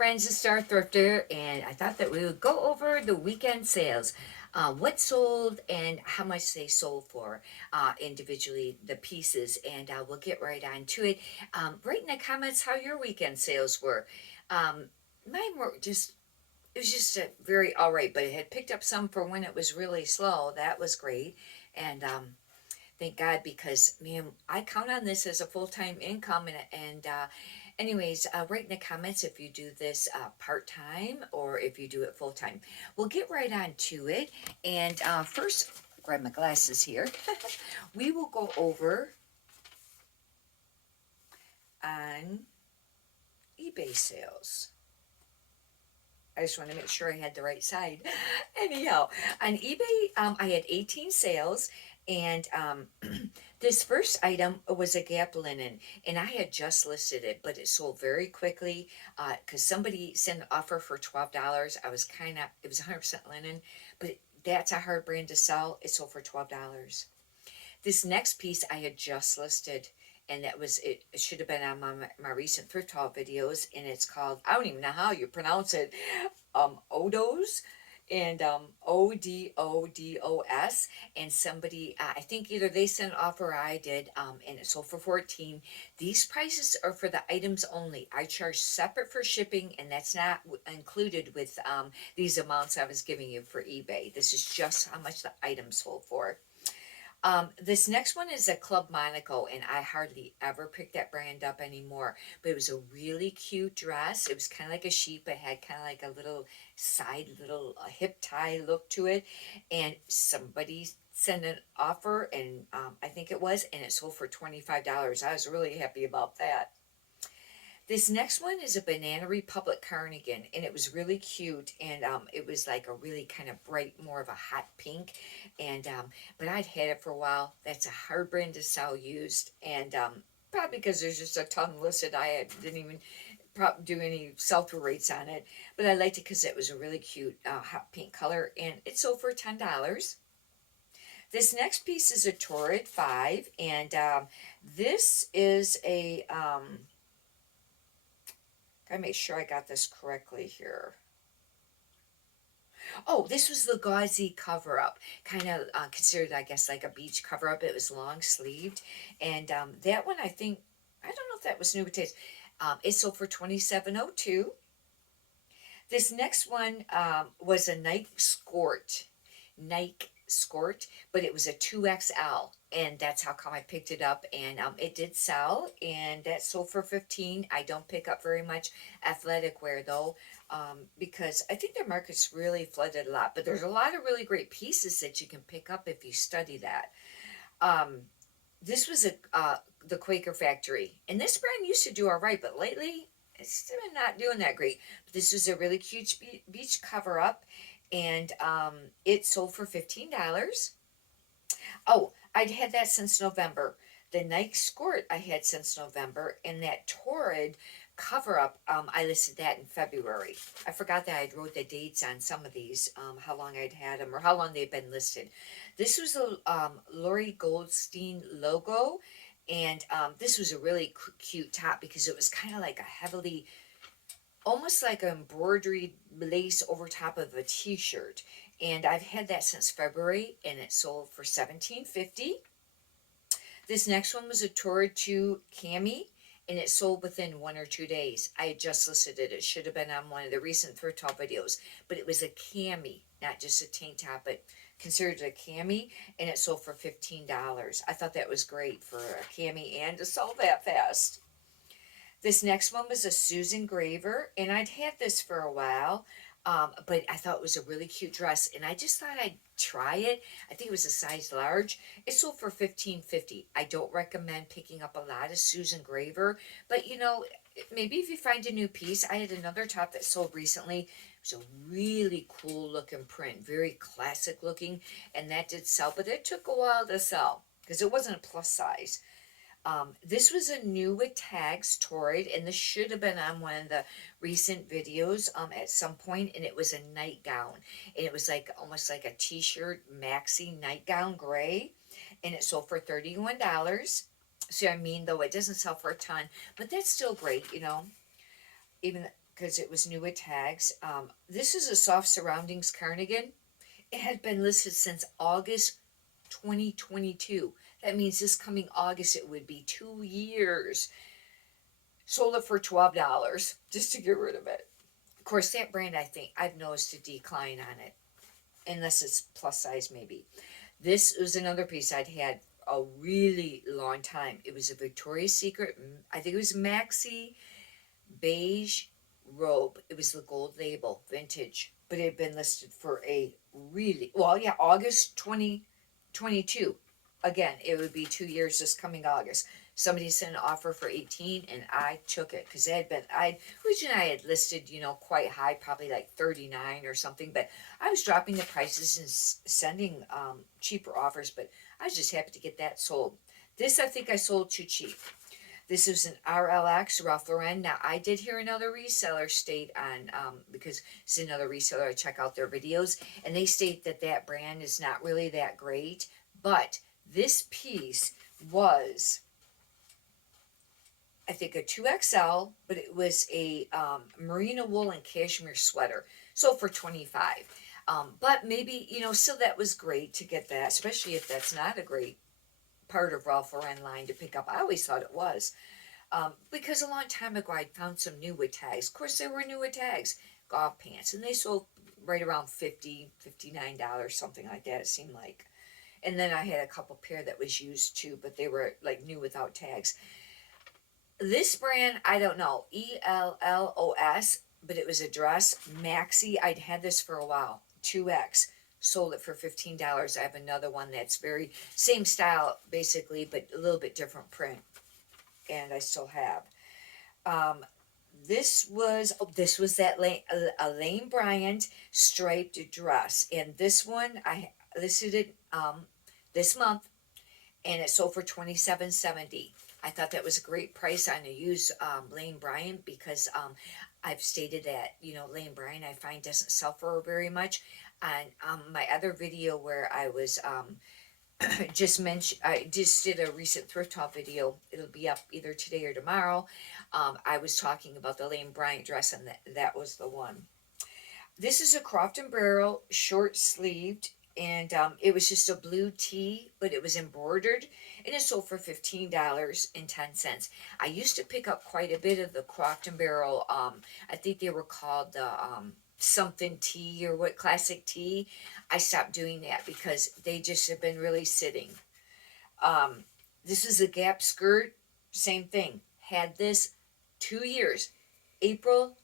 friends, it's Star Thrifter, and I thought that we would go over the weekend sales. What sold and how much they sold for individually, the pieces, and we'll get right on to it. Write in the comments how your weekend sales were. Mine were just, it was just a very all right, but it had picked up some for when it was really slow. That was great. And thank God, because man, I count on this as a full-time income. And anyways, write in the comments if you do this part-time or if you do it full-time. We'll get right on to it. And first, grab my glasses here. We will go over on eBay sales. I just want to make sure I had the right side. Anyhow, on eBay, I had 18 sales, and this first item was a Gap linen, and I had just listed it, but it sold very quickly because somebody sent an offer for $12. I was it was 100% linen, but that's a hard brand to sell. It sold for $12. This next piece I had just listed, and it should have been on my recent thrift haul videos, and it's called, I don't even know how you pronounce it, Odos, and Odos, and somebody, I think either they sent an offer or I did, and it sold for 14. These prices are for the items only. I charge separate for shipping, and that's not included with these amounts I was giving you for eBay. This is just how much the items sold for. This next one is a Club Monaco, and I hardly ever pick that brand up anymore. But it was a really cute dress. It was kind of like a sheep. It had kind of like a little little hip tie look to it. And somebody sent an offer, and I think it was, and it sold for $25. I was really happy about that. This next one is a Banana Republic cardigan, and it was really cute, and it was like a really kind of bright, more of a hot pink, and but I'd had it for a while. That's a hard brand to sell used, and probably because there's just a ton listed, didn't even do any sell-through rates on it, but I liked it because it was a really cute hot pink color, and it sold for $10. This next piece is a Torrid 5, and this is a gotta make sure I got this correctly here. Oh, this was the gauzy cover up, kind of considered, I guess, like a beach cover up. It was long sleeved, and that one I think, I don't know if that was new, but it sold for $27.02. This next one was a Nike Skort, but it was a 2XL, and that's how come I picked it up, and it did sell, and that sold for 15. I don't pick up very much athletic wear though, because I think their market's really flooded a lot, but there's a lot of really great pieces that you can pick up if you study that. This was the Quaker Factory, and this brand used to do all right, but lately it's still not doing that great. But this was a really cute beach cover up, and it sold for $15. Oh, I'd had that since November. The Nike Skort I had since November, and that Torrid cover up, I listed that in February. I forgot that I'd wrote the dates on some of these, how long I'd had them or how long they've been listed. This was the Lori Goldstein logo, and this was a really cute top because it was kind of like a heavily, almost like an embroidery lace over top of a t-shirt, and I've had that since February, and it sold for $17.50. This next one was a Torrid 2 cami, and it sold within 1 or 2 days. I had just listed it. It should have been on one of the recent thrift haul videos, but it was a cami, not just a tank top, but considered a cami, and it sold for $15. I thought that was great for a cami and to sell that fast. This next one was a Susan Graver, and I'd had this for a while, but I thought it was a really cute dress, and I just thought I'd try it. I think it was a size large. It sold for $15.50. I don't recommend picking up a lot of Susan Graver, but you know, maybe if you find a new piece. I had another top that sold recently. It was a really cool looking print, very classic looking, and that did sell, but it took a while to sell because it wasn't a plus size. This was a new with tags, Torrid, and this should have been on one of the recent videos at some point, and it was a nightgown, and it was like almost like a t-shirt maxi nightgown gray, and it sold for $31. So I mean, though it doesn't sell for a ton, but that's still great, you know, even because it was new with tags. This is a soft surroundings cardigan. It had been listed since August 2022. That means this coming August it would be 2 years. Sold it for $12 just to get rid of it. Of course, that brand I think I've noticed a decline on it, unless it's plus size maybe. This was another piece I'd had a really long time. It was a Victoria's Secret, I think it was maxi beige robe. It was the gold label, vintage, but it had been listed for a really, well, yeah, August 2022. Again, it would be 2 years this coming August. Somebody sent an offer for 18 and I took it because it had been, originally I had listed, quite high, probably like 39 or something, but I was dropping the prices and sending cheaper offers, but I was just happy to get that sold. This I think I sold too cheap. This is an RLX Ralph Lauren. Now I did hear another reseller state on, because it's another reseller, I check out their videos, and they state that that brand is not really that great, but this piece was, I think, a 2XL, but it was a merino wool and cashmere sweater. Sold for 25. But maybe, still that was great to get that, especially if that's not a great part of Ralph Lauren line to pick up. I always thought it was. Because a long time ago I found some new with tags. Of course, they were new with tags. Golf pants. And they sold right around $50, $59, something like that, it seemed like. And then I had a couple pair that was used too, but they were like new without tags. This brand, I don't know, ELLOS, but it was a dress, maxi. I'd had this for a while, 2X. Sold it for $15. I have another one that's very, same style basically, but a little bit different print. And I still have. This was that Lane Bryant striped dress. And this one, I listed it this month, and it sold for $27.70. I thought that was a great price on a used Lane Bryant because I've stated that, Lane Bryant I find doesn't sell for very much. On my other video where I was I just did a recent thrift haul video. It'll be up either today or tomorrow. I was talking about the Lane Bryant dress, and that was the one. This is a Croft and Barrel short sleeved, and it was just a blue tee, but it was embroidered, and it sold for $15.10. I used to pick up quite a bit of the Croft and Barrel. I think they were called the something tea or what, classic tea. I stopped doing that because they just have been really sitting. This is a Gap skirt, same thing. Had this 2 years, April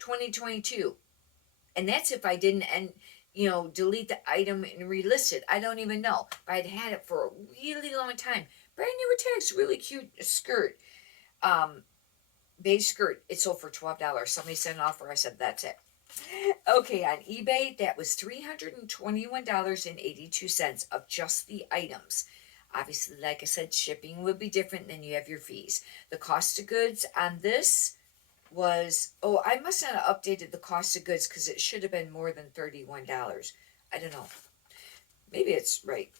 2022, and that's if I didn't delete the item and relist it. I don't even know, but I'd had it for a really long time. Brand new with tags, really cute skirt, beige skirt. It sold for $12. Somebody sent an offer. I said that's it. Okay, on eBay, that was $321.82 of just the items. Obviously, like I said, shipping would be different, than you have your fees. The cost of goods on this was, I must not have updated the cost of goods because it should have been more than $31. I don't know. Maybe it's right.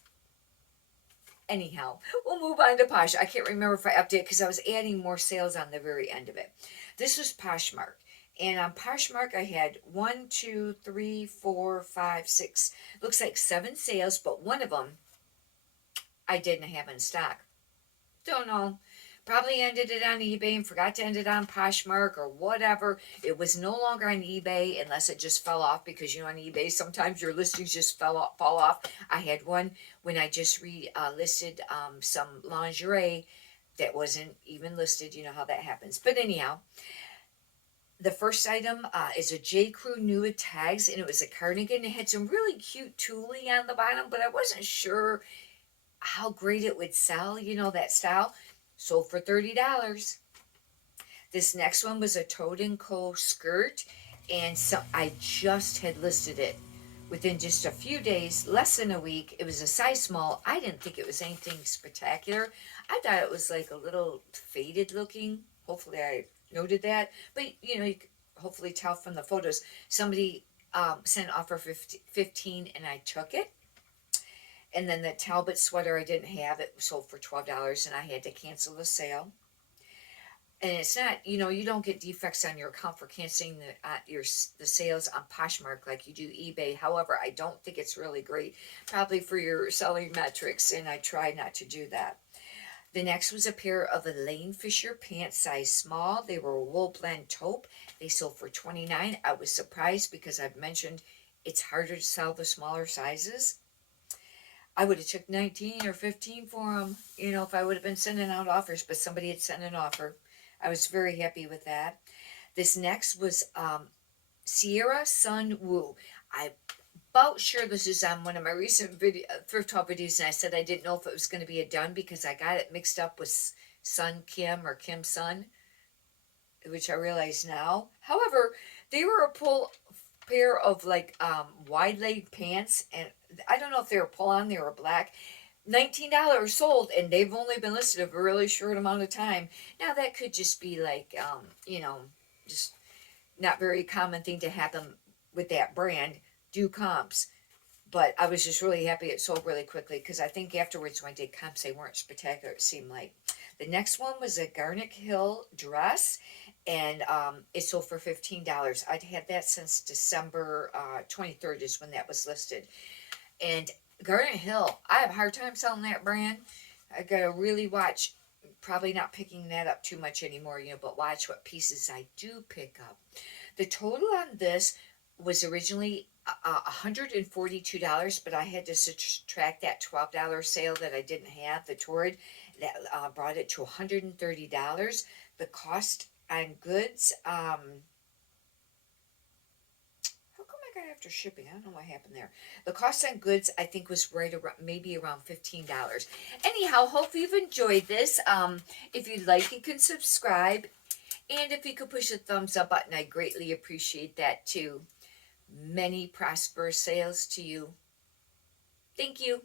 Anyhow, we'll move on to Posh. I can't remember if I updated because I was adding more sales on the very end of it. This was Poshmark. And on Poshmark, I had 1, 2, 3, 4, 5, 6, looks like 7 sales, but one of them I didn't have in stock. Don't know. Probably ended it on eBay and forgot to end it on Poshmark or whatever. It was no longer on eBay unless it just fell off because, on eBay, sometimes your listings just fall off. I had one when I just listed some lingerie that wasn't even listed. You know how that happens. But anyhow, the first item is a J. Crew new with tags, and it was a cardigan. It had some really cute tulle on the bottom, but I wasn't sure how great it would sell, that style. Sold for $30. This next one was a Toad & Co. skirt, and I just had listed it within just a few days, less than a week. It was a size small. I didn't think it was anything spectacular. I thought it was like a little faded looking. Hopefully I noted that, but you could hopefully tell from the photos. Somebody sent an offer for 15 and I took it. And then the Talbot sweater, I didn't have it, sold for $12 and I had to cancel the sale. and it's not, you know, you don't get defects on your account for canceling the sales on Poshmark like you do eBay. However, I don't think it's really great, probably for your selling metrics, and I try not to do that. The next was a pair of Elaine Fisher pants, size small. They were a wool blend taupe. They sold for $29. I was surprised because I've mentioned it's harder to sell the smaller sizes. I would have took 19 or 15 for them, you know, if I would have been sending out offers, but somebody had sent an offer. I was very happy with that. This next was Sierra Sun Woo. I about sure this is on one of my recent thrift haul videos, and I said I didn't know if it was going to be a done because I got it mixed up with Sun Kim or Kim Sun, which I realize now. However, they were a pull pair of like wide leg pants, and I don't know if they were pull on, they were black. $19 sold, and they've only been listed a really short amount of time. Now that could just be like you know, just not very common thing to happen with that brand. Do comps, but I was just really happy it sold really quickly because I think afterwards when I did comps they weren't spectacular, it seemed like. The next one was a Garnet Hill dress, and it sold for $15. I'd had that since December 23rd is when that was listed. And Garnet Hill, I have a hard time selling that brand. I gotta really watch, probably not picking that up too much anymore, you know, but watch what pieces I do pick up. The total on this was originally $142, but I had to subtract that $12 sale that I didn't have, the Torrid, that brought it to $130. The cost on goods, how come I got after shipping? I don't know what happened there. The cost on goods, I think, was right around, maybe around $15. Anyhow, hopefully you've enjoyed this. If you like, you can subscribe. And if you could push the thumbs up button, I greatly appreciate that too. Many prosperous sales to you. Thank you.